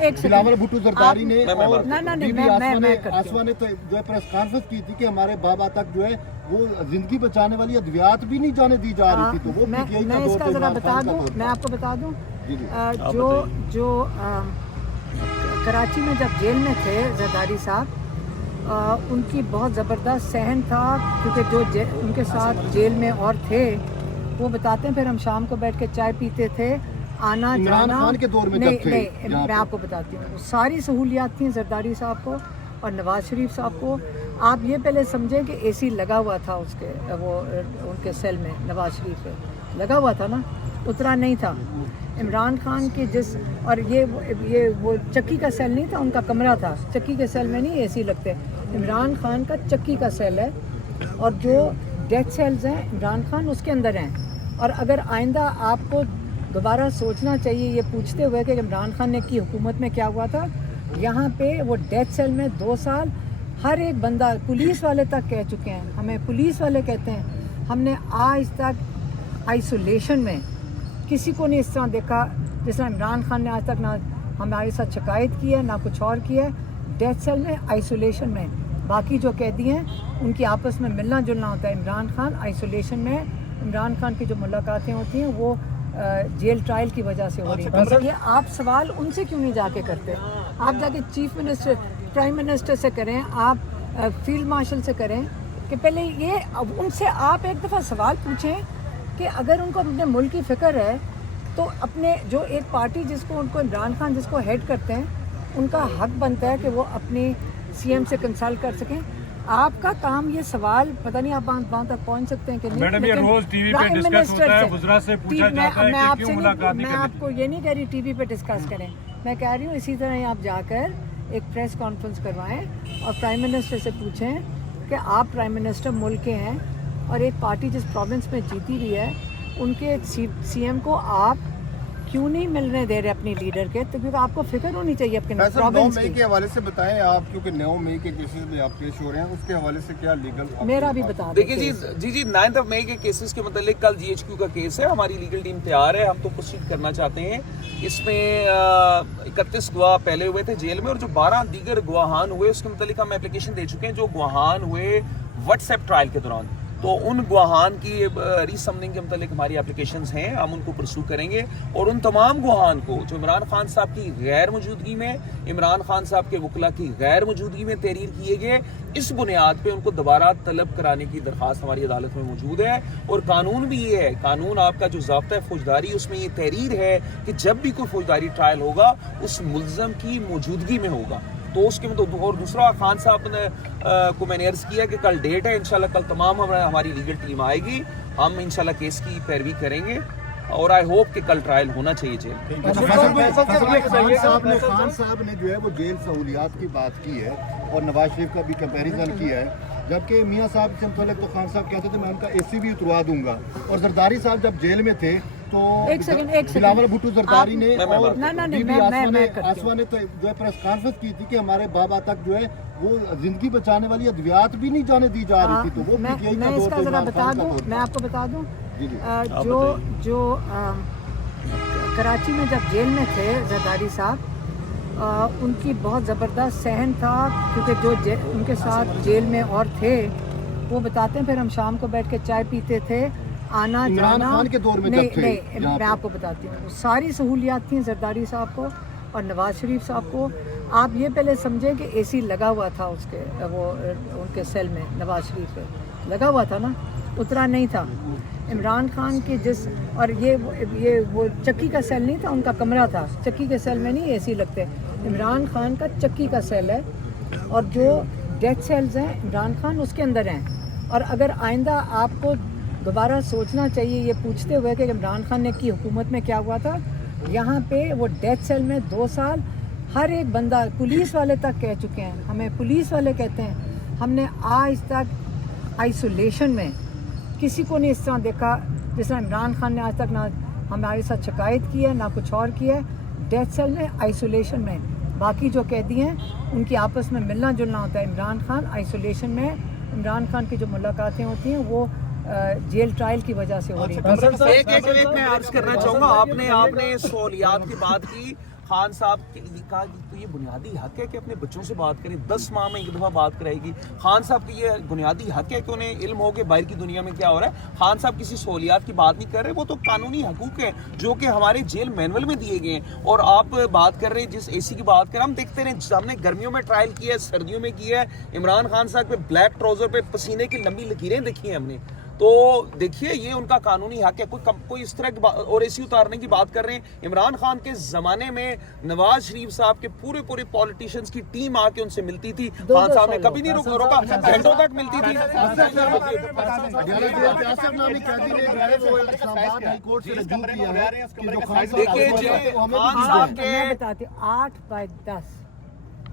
बिलावल भुट्टो जरदारी ने और आसवा ने तो जो है प्रेस कॉन्फ्रेंस की थी कि हमारे बाबा तक जो है वो जिंदगी बचाने वाली अद्वियात भी नहीं जाने दी जा रही थी, तो वो मैं इसका जरा बता दूं, मैं आपको बता दूं, जो कराची में जब जेल में थे जरदारी साहब, उनकी बहुत ज़बरदस्त सहन था, क्योंकि जो उनके साथ जेल में और थे वो बताते हैं, फिर हम शाम को बैठ के चाय पीते थे, आना जाना खान के दौर में नहीं, मैं आपको बताती हूँ, सारी सहूलियात थी जरदारी साहब को और नवाज शरीफ साहब को। आप ये पहले समझें कि एसी लगा हुआ था उसके वो उनके सेल में, नवाज शरीफ पे लगा हुआ था ना, उतरा नहीं था। इमरान खान के और ये वो चक्की का सेल नहीं था, उनका कमरा था, चक्की के सेल में नहीं एसी लगते, इमरान खान का चक्की का सेल है, और जो डेथ सेल्स हैं इमरान खान उसके अंदर हैं। और अगर आइंदा आपको दोबारा सोचना चाहिए ये पूछते हुए कि इमरान खान ने की हुकूमत में क्या हुआ था, यहाँ पे वो डेथ सेल में 2 साल हर एक बंदा, पुलिस वाले तक कह चुके हैं, हमें पुलिस वाले कहते हैं, हमने आज तक आइसोलेशन में किसी को नहीं इस तरह देखा जिस तरह इमरान खान ने आज तक ना हमारे साथ शिकायत की है ना कुछ और किया है। डेथ सेल में, आइसोलेशन में, बाकी जो कैदी हैं उनकी आपस में मिलना जुलना होता है। इमरान खान आइसोलेशन में, इमरान खान की जो मुलाकातें होती हैं वो जेल ट्रायल की वजह से हो रही है। ये आप सवाल उनसे क्यों नहीं जाके करते? आप जाके चीफ मिनिस्टर, प्राइम मिनिस्टर से करें, आप फील्ड मार्शल से करें, कि पहले ये उनसे आप एक दफ़ा सवाल पूछें कि अगर उनको अपने मुल्क की फ़िक्र है तो अपने जो एक पार्टी जिसको उनको इमरान खान जिसको हेड करते हैं, उनका हक बनता है कि वो अपनी सीएम से कंसल्ट कर सकें। आपका काम ये सवाल, पता नहीं आप वहाँ तक पहुँच सकते हैं कि नहीं, मैडम ये रोज टीवी पे डिस्कस होता है, गुजरात से पूछा जाता है कि क्यों मुलाकात नहीं मैं आपको ये नहीं कह रही टीवी पे डिस्कस करें, मैं कह रही हूँ इसी तरह ही आप जाकर एक प्रेस कॉन्फ्रेंस करवाएं और प्राइम मिनिस्टर से पूछें कि आप प्राइम मिनिस्टर मुल्क के हैं और एक पार्टी जिस प्रोविंस में जीती हुई है उनके सीएम को आप क्यों नहीं मिलने दे रहे अपनी लीडर के? तो क्योंकि आपको फिक्र होनी चाहिए अपने प्रोविंस की। 9 मई के हवाले से बताएं आप, क्योंकि 9 मई के केसेस में आप पेश हो रहे हैं, उसके हवाले से क्या लीगल मेरा भी बता देखिए जी 9 मई के केसेस के मतलब कल जीएचक्यू का केस है, हमारी लीगल टीम तैयार है, हम तो प्रोसीड करना चाहते हैं। इसमें 31 गवाह पहले हुए थे जेल में और जो 12 दीगर गवाहान हुए उसके मतलब हम एप्लीकेशन दे चुके हैं, जो गवाहान हुए व्हाट्सएप ट्रायल के दौरान, तो उन गवाहान की रीसमनिंग के मतलब हमारी एप्लीकेशंस हैं, हम उनको परसू करेंगे और उन तमाम गवाहान को जो इमरान खान साहब की गैर मौजूदगी में, इमरान खान साहब के वकला की गैर मौजूदगी में तहरीर किए गए, इस बुनियाद पे उनको दोबारा तलब कराने की दरख्वास्त हमारी अदालत में मौजूद है। और कानून भी ये है, कानून आपका जो ज़ाब्ता है फौजदारी, उसमें ये तहरीर है कि जब भी कोई फौजदारी ट्रायल होगा उस मुल्ज़म की मौजूदगी में होगा। तो उसके मतलब और दूसरा खान साहब ने को मैंने अर्ज किया कि कल डेट है, इंशाल्लाह कल तमाम हमारी लीगल टीम आएगी, हम इंशाल्लाह केस की पैरवी करेंगे और आई होप कि कल ट्रायल होना चाहिए जेल। खान साहब ने जो है वो जेल सहूलियात की बात की है और नवाज शरीफ का भी कंपैरिजन किया है, जबकि मियाँ साहब से तो खान साहब कहते थे मैं उनका एसी भी उतरवा दूंगा। और जरदारी साहब जब जेल में थे तो बिलावल भुट्टो जरदारी ने और आसवा ने तो जो है प्रेस कॉन्फ्रेंस की थी कि हमारे बाबा तक जो है वो जिंदगी बचाने वाली अद्वियात भी नहीं जाने दी जा रही थी, तो वो मैं इसका जरा बता दूं, मैं आपको बता दूं, जो कराची में जब जेल में थे जरदारी साहब, उनकी बहुत ज़बरदस्त सहन था, क्योंकि जो उनके साथ जेल में और थे वो बताते हैं, फिर हम शाम को बैठ के चाय पीते थे, आना जाना खान के दौर में नहीं, मैं आपको बताती हूँ, सारी सहूलियात थी जरदारी साहब को और नवाज शरीफ साहब को। आप ये पहले समझें कि एसी लगा हुआ था उसके वो उनके सेल में, नवाज शरीफ पे लगा हुआ था ना, उतरा नहीं था। इमरान खान के और ये वो चक्की का सेल नहीं था, उनका कमरा था, चक्की के सेल में नहीं एसी लगते, इमरान खान का चक्की का सेल है, और जो डेथ सेल्स हैं इमरान खान उसके अंदर हैं। और अगर आइंदा आपको दोबारा सोचना चाहिए ये पूछते हुए कि इमरान खान ने की हुकूमत में क्या हुआ था, यहाँ पे वो डेथ सेल में 2 साल हर एक बंदा, पुलिस वाले तक कह चुके हैं, हमें पुलिस वाले कहते हैं, हमने आज तक आइसोलेशन में किसी को नहीं इस तरह देखा जिस तरह इमरान खान ने आज तक ना हमारे साथ शिकायत की है ना कुछ और किया है। डेथ सेल में, आइसोलेशन में, बाकी जो कैदी हैं उनकी आपस में मिलना जुलना होता है। इमरान खान आइसोलेशन में, इमरान खान की जो मुलाकातें होती हैं वो जेल ट्रायल की वजह से हो रही है। एक मैं अर्ज करना चाहूँगा, आपने सहूलियात की बात की, खान साहब के लिए कहा कि तो ये बुनियादी हक है कि अपने बच्चों से बात करें, 10 माह में एक दफ़ा बात कराएगी। खान साहब की ये बुनियादी हक है कि उन्हें इल्म हो कि बाहर की दुनिया में क्या हो रहा है। खान साहब किसी सहूलियात की बात नहीं कर रहे, वो तो कानूनी हकूक है जो कि हमारे जेल मैनुअल में दिए गए हैं। और आप बात कर रहे हैं जिस AC की बात करें, हम देखते रहे, हमने गर्मियों में ट्रायल किया है, सर्दियों में किया है। इमरान खान साहब पे ब्लैक ट्राउजर पे पसीने की लंबी लकीरें देखी हैं हमने। तो देखिए ये उनका कानूनी हक है। कोई इस तरह की और AC उतारने की बात कर रहे हैं। इमरान खान के जमाने में नवाज शरीफ साहब के पूरे पॉलिटिशियंस की टीम आके उनसे मिलती थी। खान साहब ने कभी नहीं रोका, घंटों तक मिलती थी। देखिए खान साहब के मैं बताती हूँ 8x10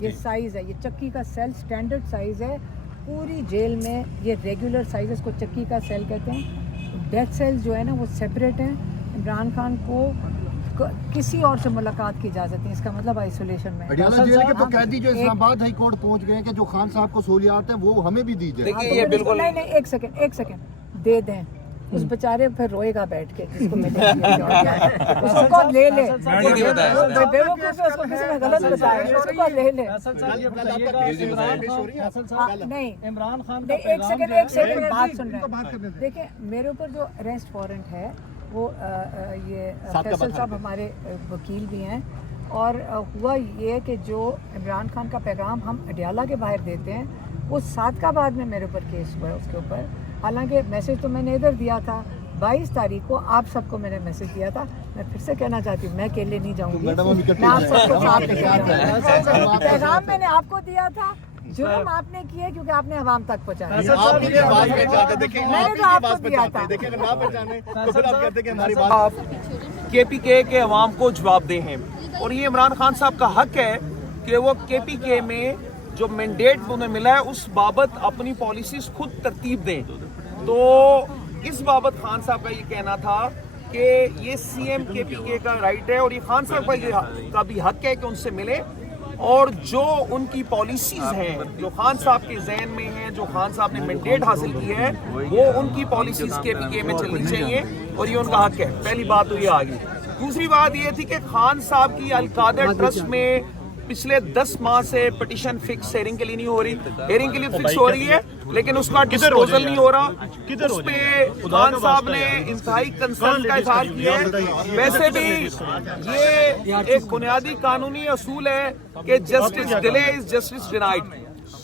ये साइज है, ये चक्की का सेल स्टैंडर्ड साइज है पूरी जेल में। ये रेगुलर साइज को चक्की का सेल कहते हैं। डेथ सेल जो है ना वो सेपरेट हैं। इमरान खान को किसी और से मुलाकात की इजाजत नहीं, इसका मतलब आइसोलेशन में। अडियाला जेल के तो कैदी जो इस्लामाबाद हाई कोर्ट पहुंच गए कि जो खान साहब को सहूलियात है वो हमें भी दी जाए। देखिए ये बिल्कुल नहीं, एक सेकंड दे दें उस बेचारे फिर रोएगा बैठ के जिसको मिले उसको कौन ले ले, बेवकूफ है, उसको किसी ने गलत बताया, उसको कौन ले ले। नहीं इमरान खान एक सेकंड बात सुन रहे हैं। देखिए मेरे ऊपर जो अरेस्ट वारंट है वो ये फैसल साहब हमारे वकील भी हैं। और हुआ ये कि जो इमरान खान का पैगाम हम अडियाला के बाहर देते हैं वो सादकाबाद में मेरे ऊपर केस हुआ है उसके ऊपर। हालांकि मैसेज तो मैंने इधर दिया था 22 तारीख को, आप सबको मैंने मैसेज दिया था। मैं फिर से कहना चाहती हूँ मैं अकेले नहीं जाऊँगी, मैं आप सबको साथ लेके जाऊँगी। पैगाम मैंने आपको दिया था, जुर्म आपने किया क्योंकि आपने आवाम तक पहुँचाया। मैंने तो आपको दिया था। आप KPK के अवाम को जवाबदेह हैं और ये इमरान खान साहब का हक है कि वो KPK में जो मैंडेट उन्हें मिला है उस बाबत अपनी पॉलिसीज खुद तरतीब दें। तो इस बाबत खान साहब का ये कहना था कि ये CM KPK का राइट है और ये खान साहब का भी हक है कि उनसे मिले और जो उनकी पॉलिसीज हैं जो खान साहब के जहन में हैं, जो खान साहब ने मैंडेट हासिल की है वो उनकी पॉलिसीज KPK में चलनी चाहिए और ये उनका हक है। पहली बात तो ये आ गई। दूसरी बात ये थी कि खान साहब की अल-कादर ट्रस्ट में पिछले 10 माह से पिटीशन फिक्स हेयरिंग के लिए नहीं हो रही, हेयरिंग के लिए फिक्स हो रही है लेकिन उसका डिस्पोजल नहीं हो रहा। उस पे खान साहब ने इंतहाई कंसर्न का इजहार किया है। वैसे भी ये एक बुनियादी कानूनी असूल है कि justice delay is justice denied.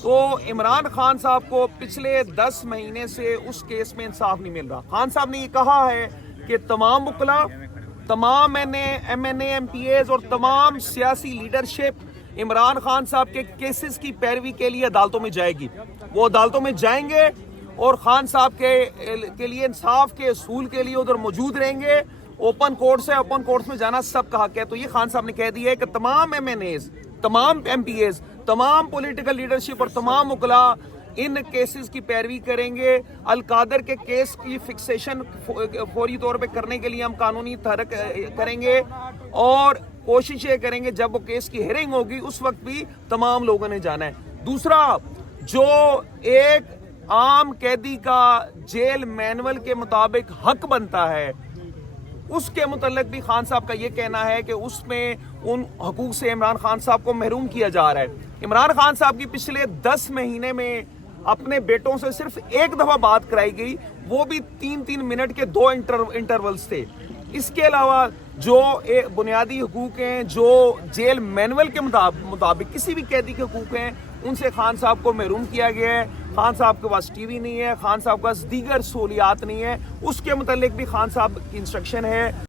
तो इमरान खान साहब को पिछले 10 महीने से उस केस में इंसाफ नहीं मिल रहा। खान साहब ने ये कहा है कि तमाम वकला, तमाम MNA MPAs और तमाम सियासी लीडरशिप इमरान खान साहब के केसेस की पैरवी के लिए अदालतों में जाएगी। वो अदालतों में जाएंगे और खान साहब के लिए इंसाफ के असूल के लिए उधर मौजूद रहेंगे। ओपन कोर्ट्स है, ओपन कोर्ट्स में जाना सबका हक है। तो ये खान साहब ने कह दिया है कि तमाम MNAs, तमाम MPAs, तमाम पॉलिटिकल लीडरशिप और तमाम वकला इन केसेस की पैरवी करेंगे। अल-कादर के केस की फिक्सेशन फौरी तौर पे करने के लिए हम कानूनी तहरीक करेंगे और कोशिश ये करेंगे जब वो केस की हियरिंग होगी उस वक्त भी तमाम लोगों ने जाना है। दूसरा, जो एक आम कैदी का जेल मैनुअल के मुताबिक हक बनता है उसके मुतल्लिक भी खान साहब का ये कहना है कि उसमें उन हकूक से इमरान खान साहब को महरूम किया जा रहा है। इमरान खान साहब की पिछले 10 महीने में अपने बेटों से सिर्फ एक दफा बात कराई गई, वो भी 3-3 मिनट के 2 इंटरवल्स थे। इसके अलावा जो बुनियादी हकूक हैं जो जेल मैनुअल के मुताबिक किसी भी कैदी के हकूक हैं उनसे खान साहब को महरूम किया गया है। खान साहब के पास TV नहीं है, खान साहब के पास दीगर सहूलियात नहीं है, उसके मुतल्लिक भी खान साहब की इंस्ट्रक्शन है